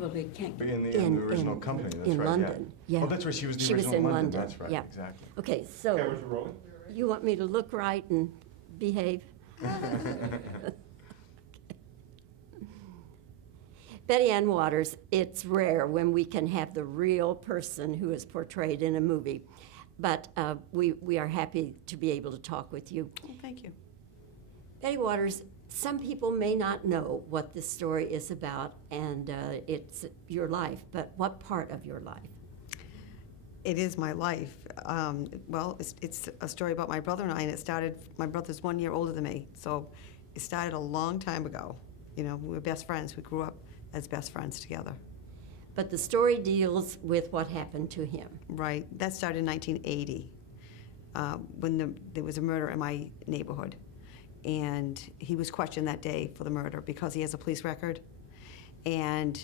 probably can't. In the original company, that's in right. London, yeah. Oh, that's right. She was the She was original in London. London. That's right. Yeah. Exactly. Okay, so Cameras are rolling. you want me to look right and behave? Betty Ann Waters, it's rare when we can have the real person who is portrayed in a movie, but we are happy to be able to talk with you. Oh, thank you. Betty Waters, some people may not know what this story is about, and it's your life, but what part of your life? It is my life. Well, it's a story about my brother and I, and it started, my brother's 1 year older than me, so it started a long time ago. You know, we were best friends. We grew up as best friends together. But the story deals with what happened to him. Right. That started in 1980 when there was a murder in my neighborhood. And he was questioned that day for the murder because he has a police record. And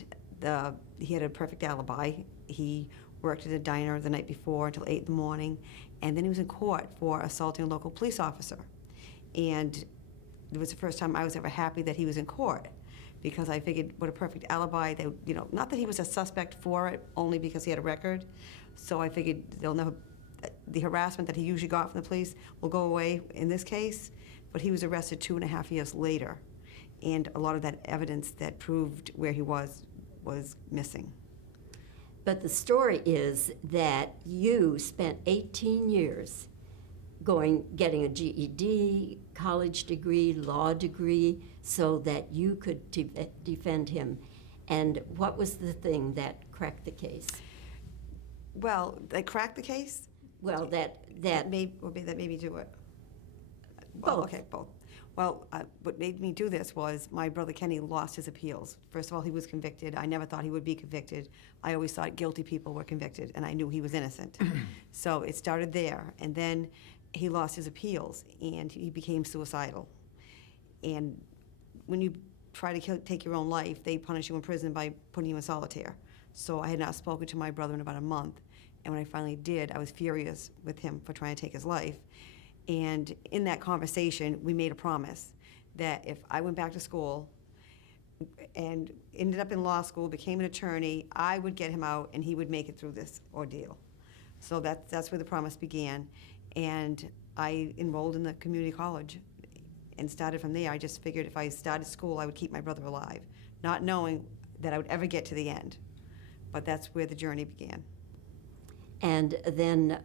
he had a perfect alibi. He worked at a diner the night before until 8 in the morning. And then he was in court for assaulting a local police officer. And it was the first time I was ever happy that he was in court, because I figured what a perfect alibi. They, you know, not that he was a suspect for it, only because he had a record. So I figured the harassment that he usually got from the police will go away in this case. But he was arrested 2.5 years later, and a lot of that evidence that proved where he was missing. But the story is that you spent 18 years getting a GED, college degree, law degree, so that you could defend him. And what was the thing that cracked the case? Well, they cracked the case? Well, that made me do it. Both. Well, okay, both. Well, what made me do this was my brother Kenny lost his appeals. First of all, he was convicted. I never thought he would be convicted. I always thought guilty people were convicted, and I knew he was innocent. So it started there, and then he lost his appeals, and he became suicidal. And when you try to take your own life, they punish you in prison by putting you in solitaire. So I had not spoken to my brother in about a month, and when I finally did, I was furious with him for trying to take his life. And in that conversation, we made a promise that if I went back to school and ended up in law school, became an attorney, I would get him out and he would make it through this ordeal. So that's where the promise began. And I enrolled in the community college and started from there. I just figured if I started school, I would keep my brother alive, not knowing that I would ever get to the end. But that's where the journey began. And then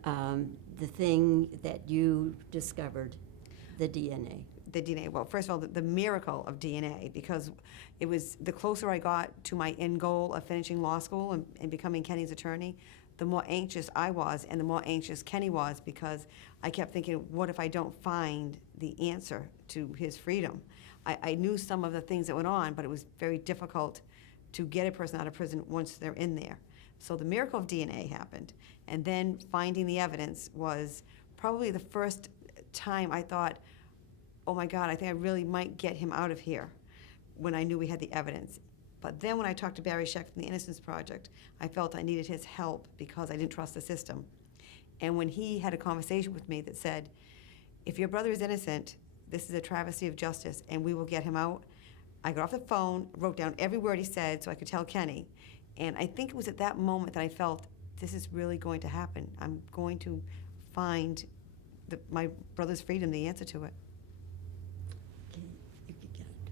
the thing that you discovered, the DNA. The DNA, well, first of all, the miracle of DNA, because it was the closer I got to my end goal of finishing law school and becoming Kenny's attorney, the more anxious I was and the more anxious Kenny was, because I kept thinking, what if I don't find the answer to his freedom? I knew some of the things that went on, but it was very difficult to get a person out of prison once they're in there. So the miracle of DNA happened. And then finding the evidence was probably the first time I thought, oh my God, I think I really might get him out of here, when I knew we had the evidence. But then when I talked to Barry Scheck from the Innocence Project, I felt I needed his help because I didn't trust the system. And when he had a conversation with me that said, if your brother is innocent, this is a travesty of justice and we will get him out, I got off the phone, wrote down every word he said so I could tell Kenny. And I think it was at that moment that I felt, this is really going to happen. I'm going to find my brother's freedom, the answer to it. Okay, you can get it.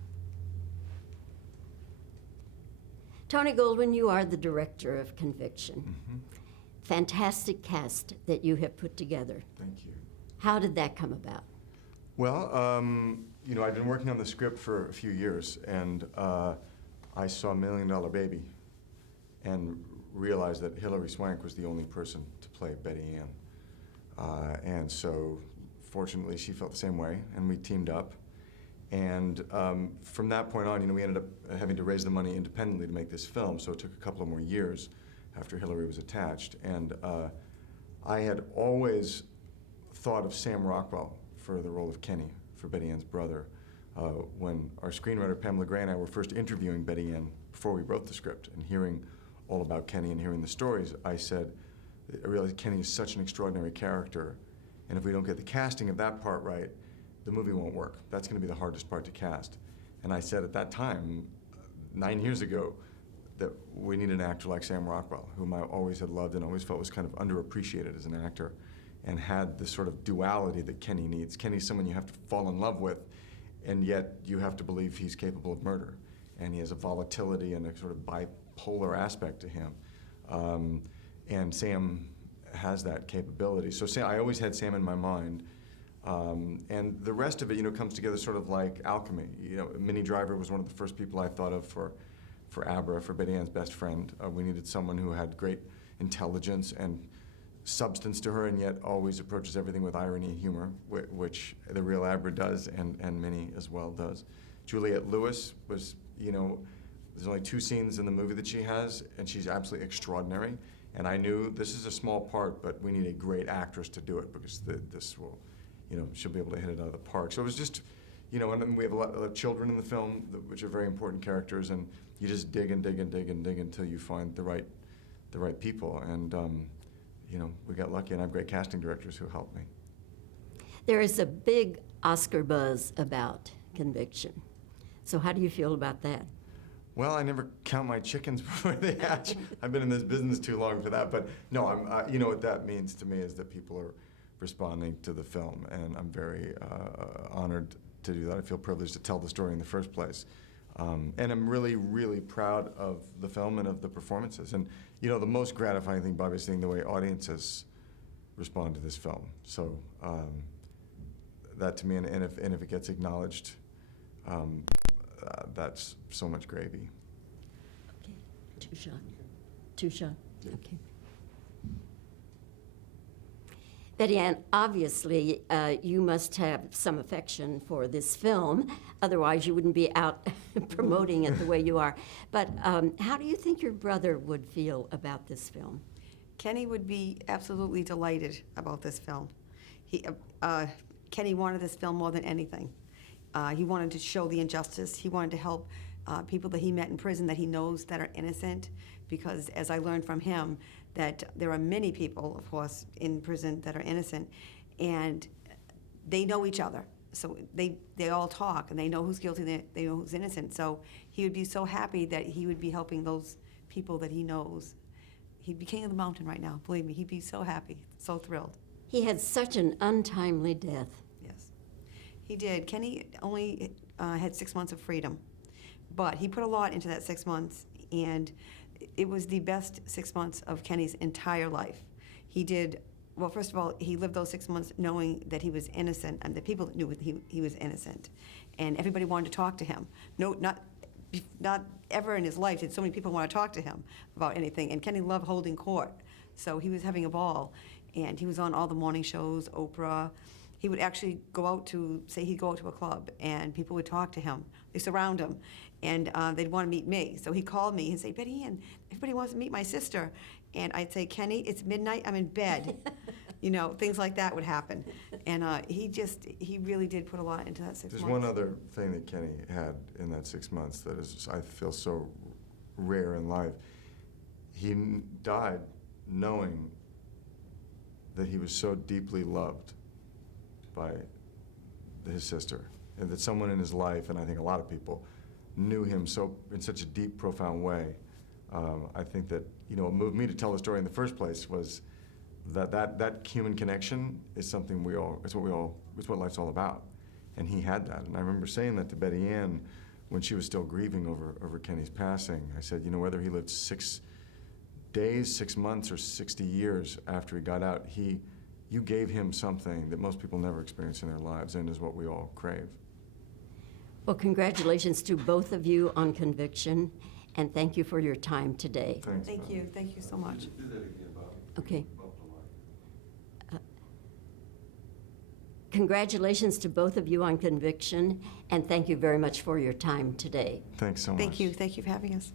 Tony Goldwyn, you are the director of Conviction. Mm-hmm. Fantastic cast that you have put together. Thank you. How did that come about? Well, you know, I'd been working on the script for a few years, and I saw $1 Million Baby and realized that Hilary Swank was the only person to play Betty Ann. And so, fortunately, she felt the same way, and we teamed up. And from that point on, you know, we ended up having to raise the money independently to make this film, so it took a couple of more years after Hilary was attached. And I had always thought of Sam Rockwell for the role of Kenny, for Betty Ann's brother. When our screenwriter Pamela Gray and I were first interviewing Betty Ann before we wrote the script and hearing all about Kenny and hearing the stories, I said, I realized Kenny is such an extraordinary character, and if we don't get the casting of that part right, the movie won't work. That's going to be the hardest part to cast. And I said at that time, 9 years ago, that we need an actor like Sam Rockwell, whom I always had loved and always felt was kind of underappreciated as an actor, and had this sort of duality that Kenny needs. Kenny's someone you have to fall in love with, and yet you have to believe he's capable of murder. And he has a volatility and a sort of bipolar aspect to him. And Sam has that capability. So Sam, I always had Sam in my mind. And the rest of it, comes together sort of like alchemy. Minnie Driver was one of the first people I thought of for Abra, for Betty Ann's best friend. We needed someone who had great intelligence and substance to her, and yet always approaches everything with irony and humor, which the real Abra does, and Minnie as well does. Juliette Lewis was, there's only 2 scenes in the movie that she has, and she's absolutely extraordinary. And I knew this is a small part, but we need a great actress to do it, because this will, she'll be able to hit it out of the park. So it was just, and then we have a lot of children in the film, which are very important characters, and you just dig and dig and dig and dig until you find the right people. And we got lucky, and I have great casting directors who helped me. There is a big Oscar buzz about Conviction. So how do you feel about that? Well, I never count my chickens before they hatch. I've been in this business too long for that. But no, what that means to me is that people are responding to the film, and I'm very honored to do that. I feel privileged to tell the story in the first place. And I'm really, really proud of the film and of the performances. And, the most gratifying thing, Bobbie, is seeing the way audiences respond to this film. So that to me, and if it gets acknowledged, that's so much gravy. Okay, 2 shot. 2 shot. Yeah. Okay. Betty Ann, obviously, you must have some affection for this film. Otherwise, you wouldn't be out promoting it the way you are. But how do you think your brother would feel about this film? Kenny would be absolutely delighted about this film. Kenny wanted this film more than anything. He wanted to show the injustice. He wanted to help people that he met in prison that he knows that are innocent, because as I learned from him, that there are many people, of course, in prison that are innocent, and they know each other. So they all talk, and they know who's guilty, they know who's innocent. So he would be so happy that he would be helping those people that he knows. He'd be king of the mountain right now, believe me. He'd be so happy, so thrilled. He had such an untimely death. Yes, he did. Kenny only had 6 months of freedom, but he put a lot into that 6 months, and it was the best 6 months of Kenny's entire life. He did, well, first of all, he lived those 6 months knowing that he was innocent, and the people knew he was innocent, and everybody wanted to talk to him. No, not ever in his life did so many people want to talk to him about anything, and Kenny loved holding court, so he was having a ball, and he was on all the morning shows, Oprah. He would actually go out to a club, and people would talk to him. They surround him, and they'd want to meet me. So he called me and say, Betty Ann, everybody wants to meet my sister. And I'd say, Kenny, it's midnight, I'm in bed. Things like that would happen. And he really did put a lot into that 6 months. There's one other thing that Kenny had in that 6 months that is, I feel, so rare in life. He died knowing that he was so deeply loved by his sister, and that someone in his life, and I think a lot of people, knew him in such a deep, profound way. I think that what moved me to tell the story in the first place was that human connection is something it's what life's all about, and he had that. And I remember saying that to Betty Ann when she was still grieving over Kenny's passing. I said, whether he lived 6 days, 6 months, or 60 years after he got out, you gave him something that most people never experience in their lives, and is what we all crave. Well, congratulations to both of you on Conviction, and thank you for your time today. Thanks. Thank you. Thank you so much. Do that again, Bobbie. Okay. Congratulations to both of you on Conviction, and thank you very much for your time today. Thanks so much. Thank you. Thank you for having us.